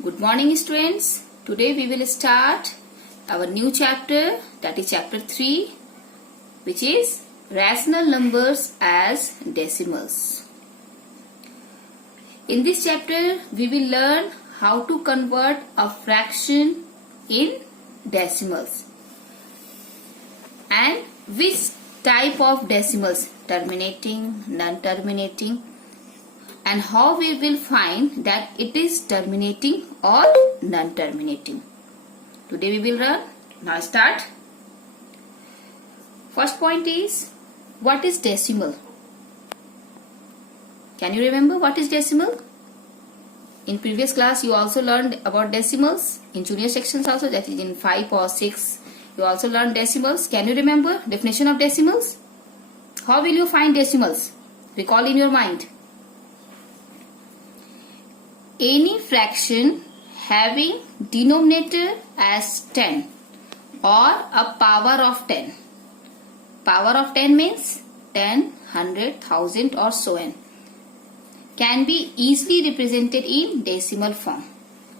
Good morning students. Today we will start our new chapter, that is chapter 3, which is rational numbers as decimals. In this chapter we will learn how to convert a fraction in decimals and which type of decimals, terminating, non-terminating, and how we will find that it is terminating or non-terminating. Today we will learn. Now start. First point is, what is decimal? Can you remember what is decimal? In previous class you also learned about decimals. In junior sections also, that is in 5 or 6, you also learned decimals. Can you remember definition of decimals? How will you find decimals? Recall in your mind. Any fraction having denominator as 10 or a power of 10. Power of 10 means 10, 100, 1000 or so on. Can be easily represented in decimal form,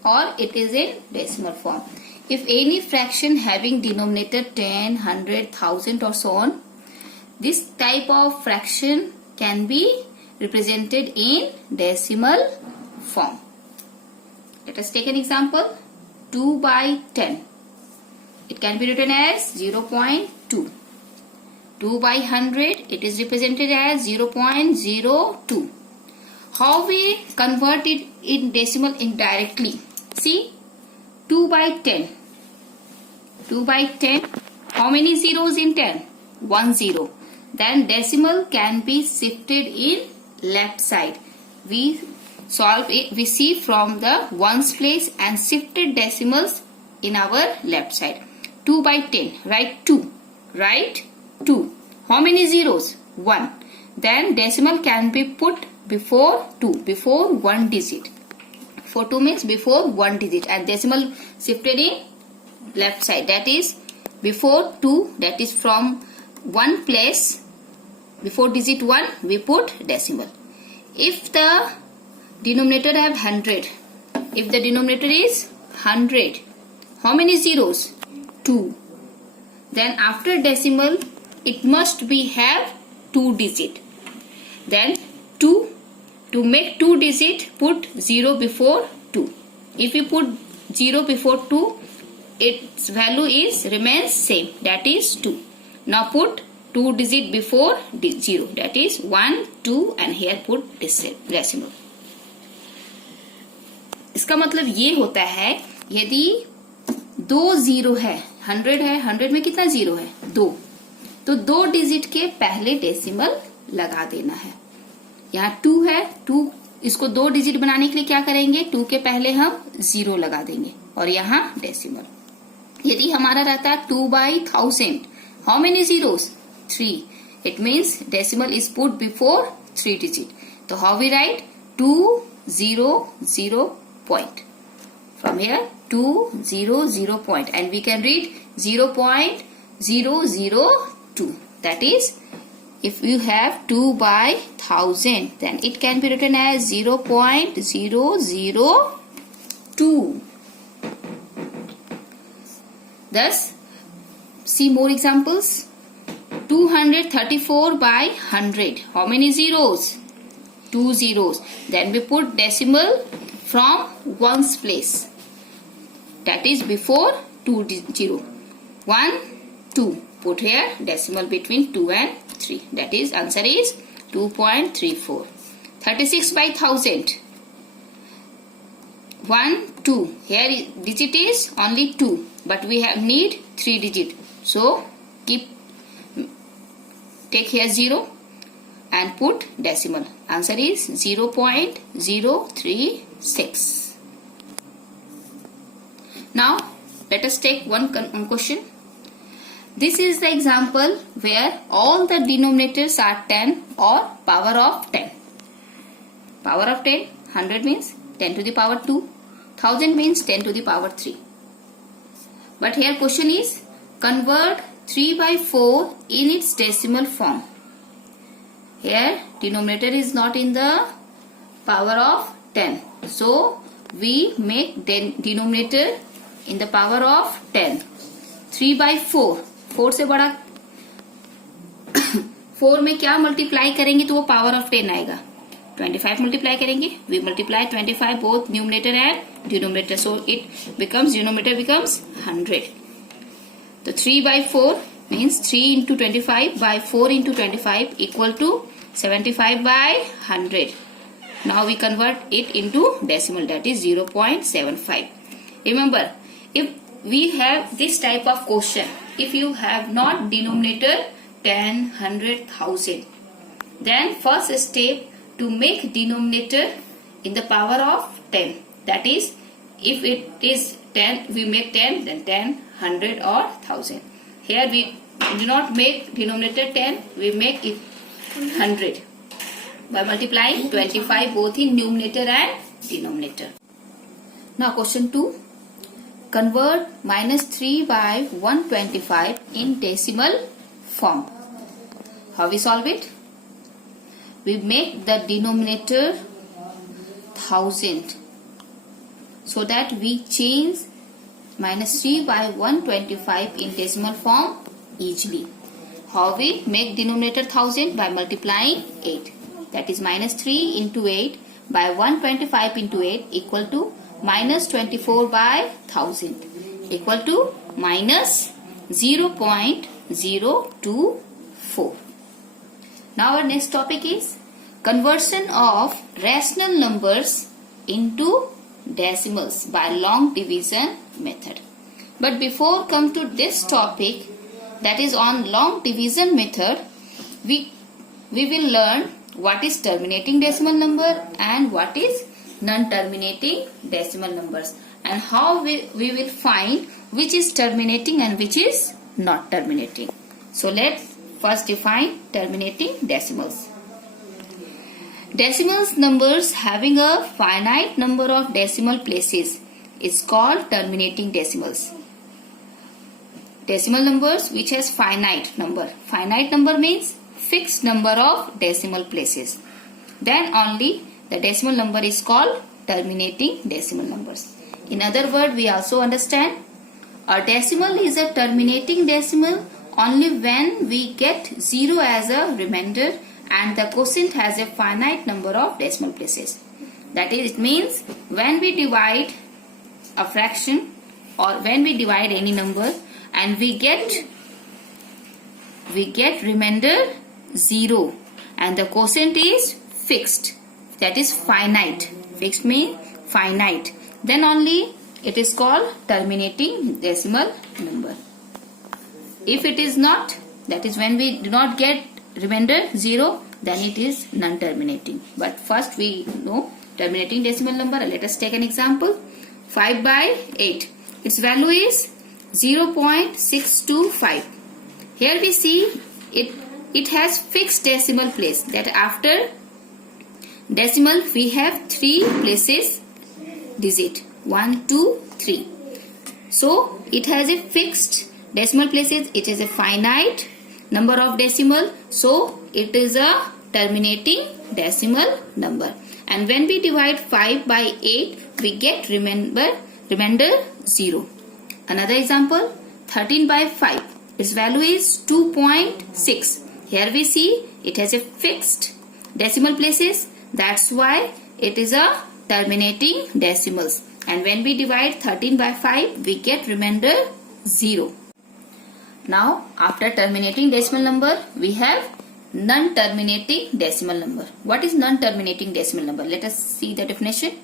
or it is in decimal form. If any fraction having denominator 10, 100, 1000 or so on, this type of fraction can be represented in decimal form. Let us take an example. 2 by 10. It can be written as 0.2. 2 by 100. It is represented as 0.02. How we convert it in decimal indirectly? See, 2 by 10. 2 by 10. How many zeros in 10? 1 zero. Then decimal can be shifted in left side. We solve it, we see from the ones place and shifted decimals in our left side. 2 by 10, write 2, write 2. How many zeros? 1. Then decimal can be put before 2, before one digit. For 2 means before one digit, and decimal shifted in left side, that is before 2, that is from one place, before digit 1 we put decimal. If the denominator have 100. If the denominator is 100, how many zeros? 2. Then after decimal, it must be have 2 digit. Then 2, to make 2 digit, put 0 before 2. If you put 0 before 2, its value is remains same, that is 2. Now put 2 digit before 0, that is 1, 2, and here put decimal. इसका मतलब ये होता है, यदि 2 zero है, 100 है, 100 में कितना जीरो है? 2. तो 2 डिजिट के पहले डेसिमल लगा देना है. यहाँ 2 है, 2 इसको 2 डिजिट बनाने के लिए क्या करेंगे? 2 के पहले हम 0 लगा देंगे और यहाँ डेसिमल. यदि हमारा रहता है 2 by 1000, how many zeros? 3. It means decimal is put before 3 digit. तो how we write? 200 point. From here 200 point, and we can read 0.002. That is, if you have 2 by 1000, then it can be written as 0.002. Thus, see more examples. 234 by 100. How many zeros? 2 zeros. Then we put decimal from ones place, that is before 2 0. 1, 2. Put here decimal between 2 and 3. That is, answer is 2.34. 36 by 1000. 1, 2. Here digit is only 2, but we have need 3 digit. So take here 0 and put decimal. Answer is 0.036. Now let us take one question. This is the example where all the denominators are 10 or power of 10. Power of 10, 100 means 10 to the power 2, 1000 means 10 to the power 3. But here question is, convert 3 by 4 in its decimal form. Here denominator is not in the power of 10. So we make denominator in the power of 10. 3 by 4, 4 से बड़ा 4 में क्या multiply करेंगे तो वो power of 10 आएगा. 25 multiply करेंगे, we multiply 25 both numerator and denominator, so it becomes denominator becomes 100. So 3 by 4 means 3 into 25 by 4 into 25 equal to 75 by 100. Now we convert it into decimal, that is 0.75. Remember, if we have this type of question, if you have not denominator 10, 100, 1000, then first step to make denominator in the power of 10. That is, if it is 10, we make 10, then 10, 100 or 1000. Here we do not make denominator 10, we make it 100 by multiplying 25 both in numerator and denominator. Now question 2. Convert minus 3 by 125 in decimal form. How we solve it? We make the denominator 1000 so that we change minus 3 by 125 in decimal form easily. How we make denominator 1000? By multiplying 8. That is minus 3 into 8 by 125 into 8 equal to minus 24 by 1000 equal to minus 0.024. Now our next topic is conversion of rational numbers into decimals by long division method. But before come to this topic, that is on long division method, we will learn what is terminating decimal number and what is non-terminating decimal numbers, and how we will find which is terminating and which is not terminating. So let's first define terminating decimals. Decimals numbers having a finite number of decimal places is called terminating decimals. Decimal numbers which has finite number. Finite number means fixed number of decimal places. Then only the decimal number is called terminating decimal numbers. In other words, we also understand a decimal is a terminating decimal only when we get 0 as a remainder and the quotient has a finite number of decimal places. That is, it means when we divide a fraction or when we divide any number and we get remainder 0 and the quotient is fixed, that is finite. Fixed means finite. Then only it is called terminating decimal number. If it is not, that is when we do not get remainder 0, then it is non-terminating. But first we know terminating decimal number. Let us take an example. 5 by 8. Its value is 0.625. Here we see it has fixed decimal place, that after decimal we have 3 places digit 1, 2, 3. So it has a fixed decimal places, it is a finite number of decimal, so it is a terminating decimal number. And when we divide 5 by 8, we get remainder 0. Another example, 13 by 5. Its value is 2.6. Here we see it has a fixed decimal places. That's why it is a terminating decimals. And when we divide 13 by 5, we get remainder 0. Now, after terminating decimal number, we have non-terminating decimal number. What is non-terminating decimal number? Let us see the definition.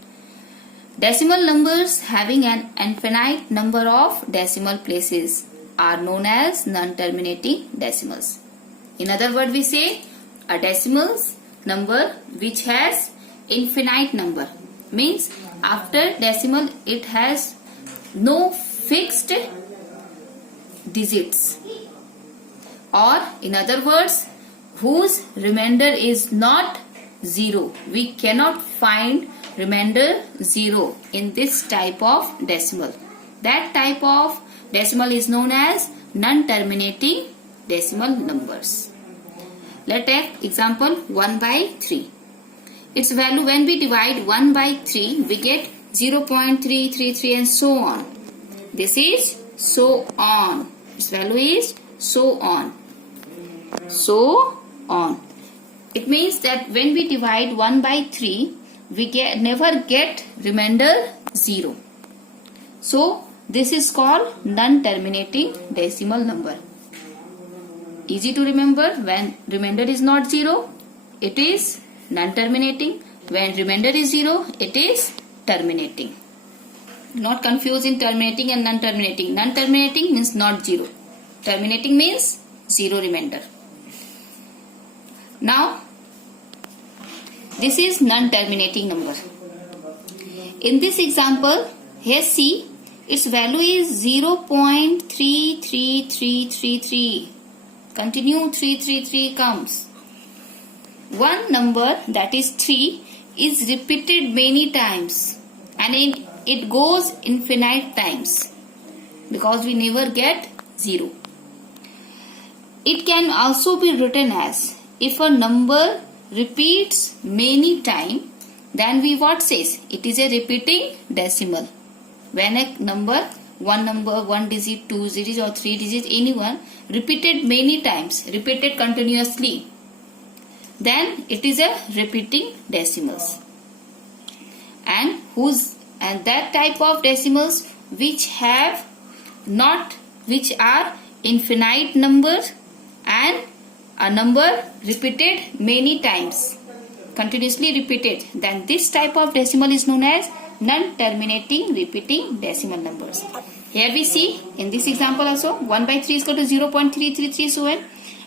Decimal numbers having an infinite number of decimal places are known as non-terminating decimals. In other words, we say a decimal number which has infinite number. Means after decimal it has no fixed digits, or in other words whose remainder is not 0. We cannot find remainder 0 in this type of decimal. That type of decimal is known as non-terminating decimal numbers. Let's take example 1 by 3. Its value, when we divide 1 by 3, we get 0.333 and so on. This is so on. Its value is so on. So on. It means that when we divide 1 by 3, we never get remainder 0. So this is called non-terminating decimal number. Easy to remember. When remainder is not 0, it is non-terminating. When remainder is 0, it is terminating. Not confuse in terminating and non-terminating. Non-terminating means not 0. Terminating means 0 remainder. Now, this is non-terminating number. In this example, here see, its value is 0.33333. Continue, 333 comes. One number, that is 3, is repeated many times and it goes infinite times because we never get 0. It can also be written as, if a number repeats many times, then we what says? It is a repeating decimal. When a number, one digit, 2 digits or 3 digits, anyone repeated many times, repeated continuously, then it is a repeating decimals. And that type of decimals which are infinite numbers and a number repeated many times, continuously repeated, then this type of decimal is known as non-terminating repeating decimal numbers. Here we see in this example also 1 by 3 is equal to 0.333 so on,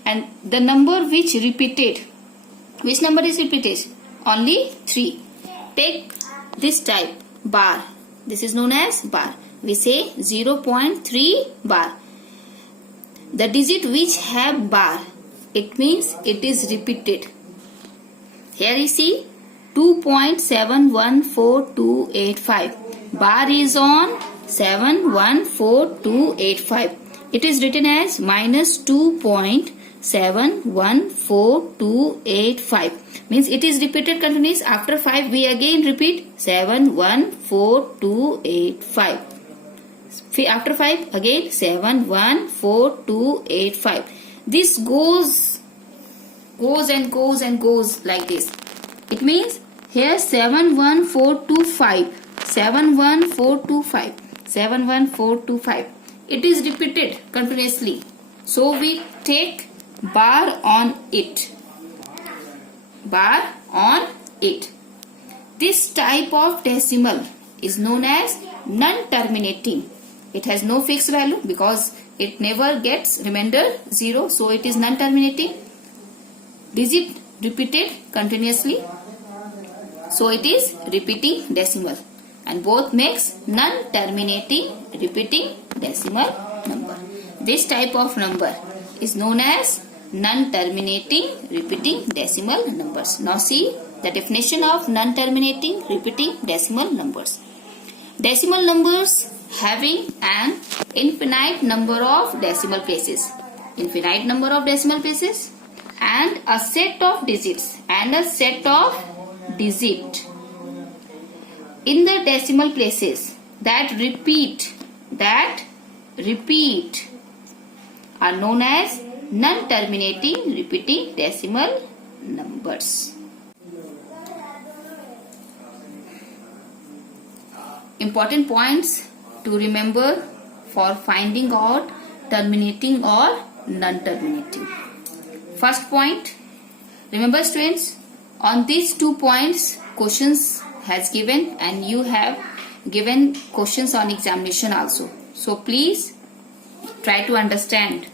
and the number which repeated, which number is repeated? Only 3. Take this type bar. This is known as bar. We say 0.3 bar. The digit which have bar, it means it is repeated. Here you see 2.714285. Bar is on 714,285. It is written as minus 2.714285. Means it is repeated continuous. After 5 we again repeat 714,285. After 5 again 714,285. This goes and goes like this. It means here 71425, 71425, 71425. It is repeated continuously. So we take bar on it. Bar on it. This type of decimal is known as non-terminating. It has no fixed value because it never gets remainder 0. So it is non-terminating. Digit repeated continuously. So it is repeating decimal. And both makes non-terminating repeating decimal number. This type of number is known as non-terminating repeating decimal numbers. Now see the definition of non-terminating repeating decimal numbers. Decimal numbers having an infinite number of decimal places. Infinite number of decimal places and a set of digits in the decimal places that repeat are known as non-terminating repeating decimal numbers. Important points to remember for finding out terminating or non-terminating. First point, remember students, on these 2 points questions has given and you have given questions on examination also. So please try to understand.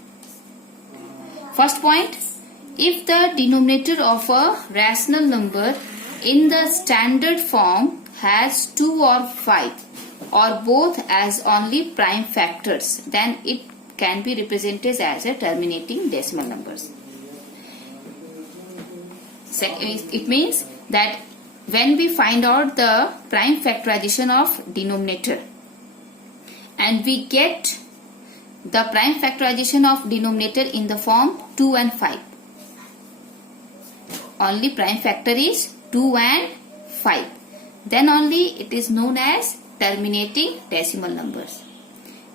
First point, if the denominator of a rational number in the standard form has 2 or 5 or both as only prime factors, then it can be represented as a terminating decimal numbers. It means that when we find out the prime factorization of denominator and we get the prime factorization of denominator in the form 2 and 5. Only prime factor is 2 and 5. then only it is known as terminating decimal numbers.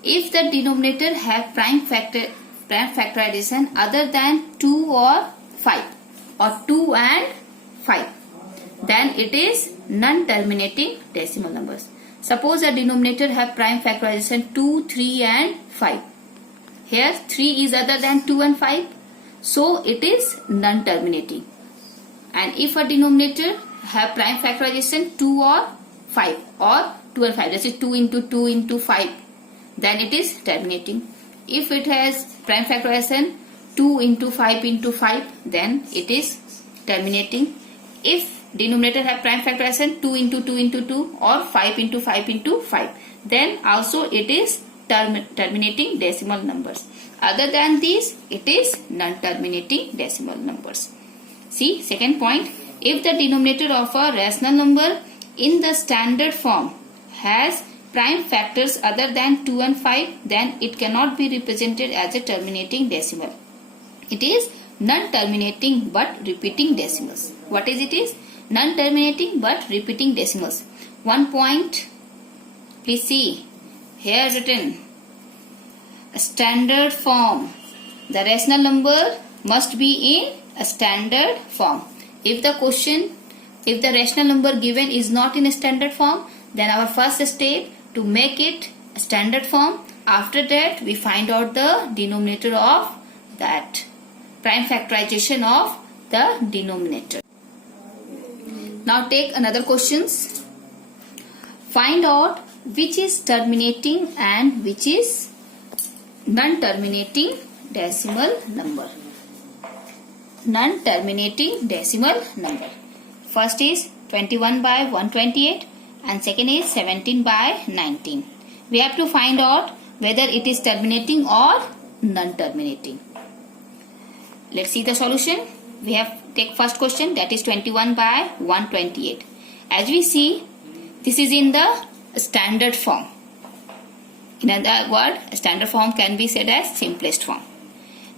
If the denominator have prime factorization other than 2 or 5 or 2 and 5, then it is non-terminating decimal numbers. Suppose the denominator have prime factorization 2, 3 and 5. Here 3 is other than 2 and 5, so it is non-terminating. And if a denominator have prime factorization 2 or 5 or 2 and 5, that is 2 into 2 into 5, then it is terminating. If it has prime factorization 2 into 5 into 5, then it is terminating. If denominator have prime factorization 2 into 2 into 2 or 5 into 5 into 5, then also it is terminating decimal numbers. Other than these, it is non-terminating decimal numbers. See, second point, if the denominator of a rational number in the standard form has prime factors other than 2 and 5, then it cannot be represented as a terminating decimal. It is non-terminating but repeating decimals. What is it is? Non-terminating but repeating decimals. 1 point, please see, here written, a standard form. The rational number must be in a standard form. If the rational number given is not in a standard form, then our first step to make it a standard form. After that, we find out the denominator of that, prime factorization of the denominator. Now take another questions. Find out which is terminating and which is non-terminating decimal number. Non-terminating decimal number. First is 21 by 128 and second is 17 by 19. We have to find out whether it is terminating or non-terminating. Let's see the solution. We have take first question, that is 21 by 128. As we see, this is in the standard form. In other word, standard form can be said as simplest form.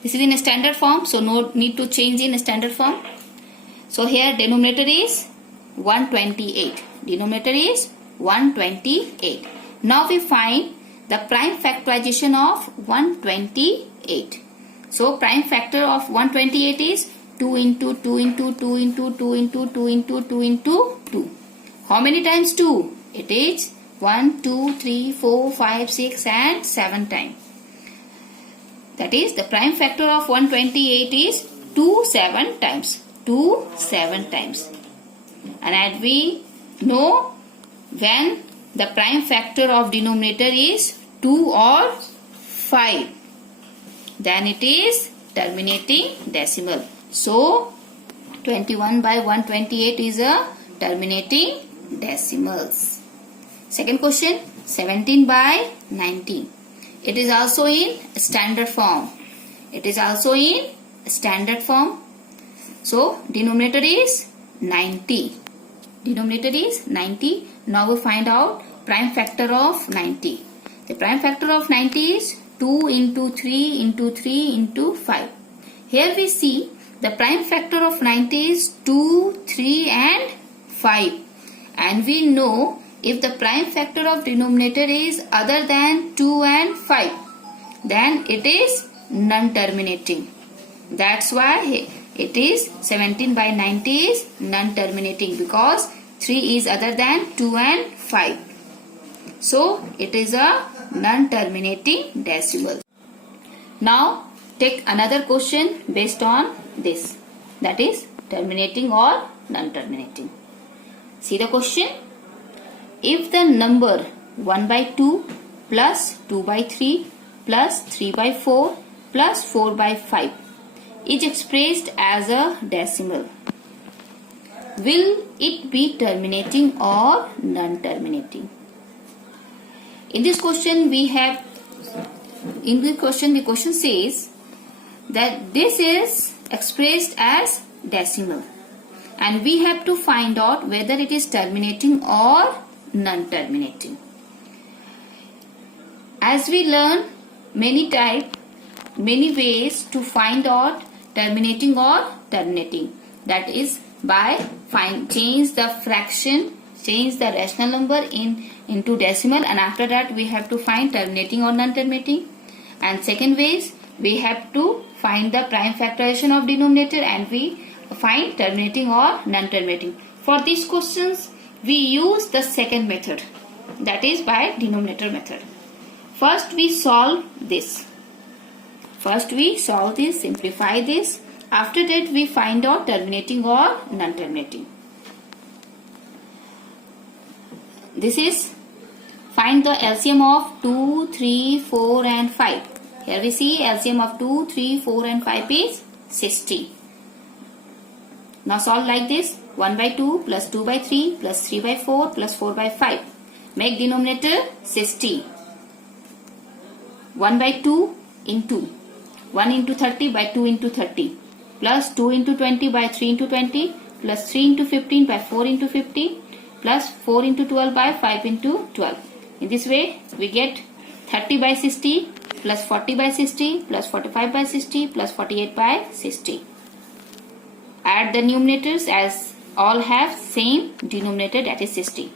This is in a standard form, so no need to change in a standard form. So here denominator is 128. Denominator is 128. Now we find the prime factorization of 128. So prime factor of 128 is 2 into 2 into 2 into 2 into 2 into 2 into 2. How many times 2? It is 1, 2, 3, 4, 5, 6 and 7 times. That is, the prime factor of 128 is 2 7 times. 2 7 times. And as we know, when the prime factor of denominator is 2 or 5, then it is terminating decimal. So 21 by 128 is a terminating decimals. Second question, 17 by 19. It is also in standard form. It is also in standard form. So denominator is 90. Denominator is 90. Now we find out prime factor of 90. The prime factor of 90 is 2 into 3 into 3 into 5. Here we see the prime factor of 90 is 2, 3 and 5. And we know if the prime factor of denominator is other than 2 and 5, then it is non-terminating. That's why it is 17 by 90 is non-terminating, because 3 is other than 2 and 5. So it is a non-terminating decimal. Now take another question based on this, that is terminating or non-terminating. See the question. If the number 1 by 2 plus 2 by 3 plus 3 by 4 plus 4 by 5 is expressed as a decimal, will it be terminating or non-terminating? In this question the question says that this is expressed as decimal and we have to find out whether it is terminating or non-terminating. As we learn many ways to find out terminating or terminating, that is by change the fraction change the rational number into decimal, and after that we have to find terminating or non-terminating. And second way is we have to find the prime factorization of denominator and we find terminating or non-terminating. For these questions we use the second method, that is by denominator method. First we solve this. Simplify this. After that we find out terminating or non-terminating. This is find the LCM of 2, 3, 4 and 5. Here we see LCM of 2, 3, 4 and 5 is 60. Now solve like this. 1 by 2 plus 2 by 3 plus 3 by 4 plus 4 by 5. Make denominator 60. 1 by 2 into 1 into 30 by 2 into 30 plus 2 into 20 by 3 into 20 plus 3 into 15 by 4 into 50 plus 4 into 12 by 5 into 12. In this way we get 30 by 60 plus 40 by 60 plus 45 by 60 plus 48 by 60. Add the numerators as all have same denominator, that is 60.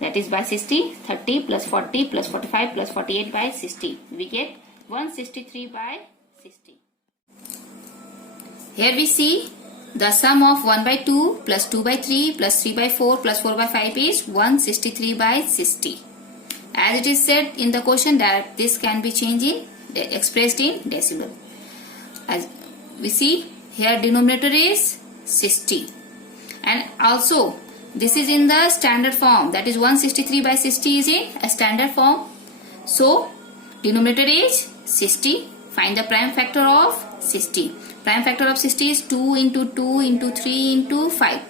That is by 60, 30 plus 40 plus 45 plus 48 by 60. We get 163 by 60. Here we see the sum of 1 by 2 plus 2 by 3 plus 3 by 4 plus 4 by 5 is 163 by 60. As it is said in the question that this can be expressed in decimal. As we see here denominator is 60 and also this is in the standard form, that is 163 by 60 is in a standard form. So denominator is 60. Find the prime factor of 60. Prime factor of 60 is 2 into 2 into 3 into 5.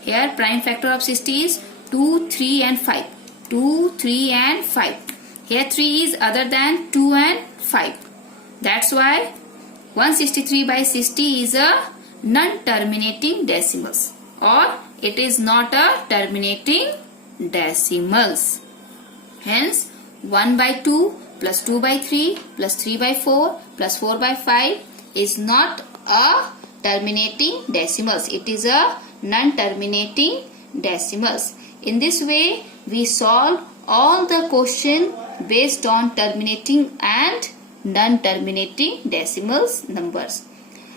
Here prime factor of 60 is 2, 3 and 5. 2, 3 and 5. Here 3 is other than 2 and 5. That's why 163 by 60 is a non-terminating decimals, or it is not a terminating decimals. Hence 1 by 2 plus 2 by 3 plus 3 by 4 plus 4 by 5 is not a terminating decimals. It is a non-terminating decimals. In this way we solve all the question based on terminating and non-terminating decimals numbers.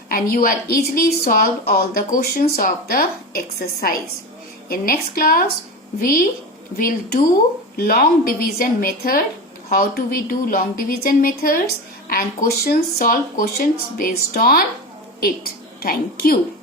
And you are easily solved all the questions of the exercise. In next class we will do long division method. How do we do long division methods and solve questions based on it. Thank you.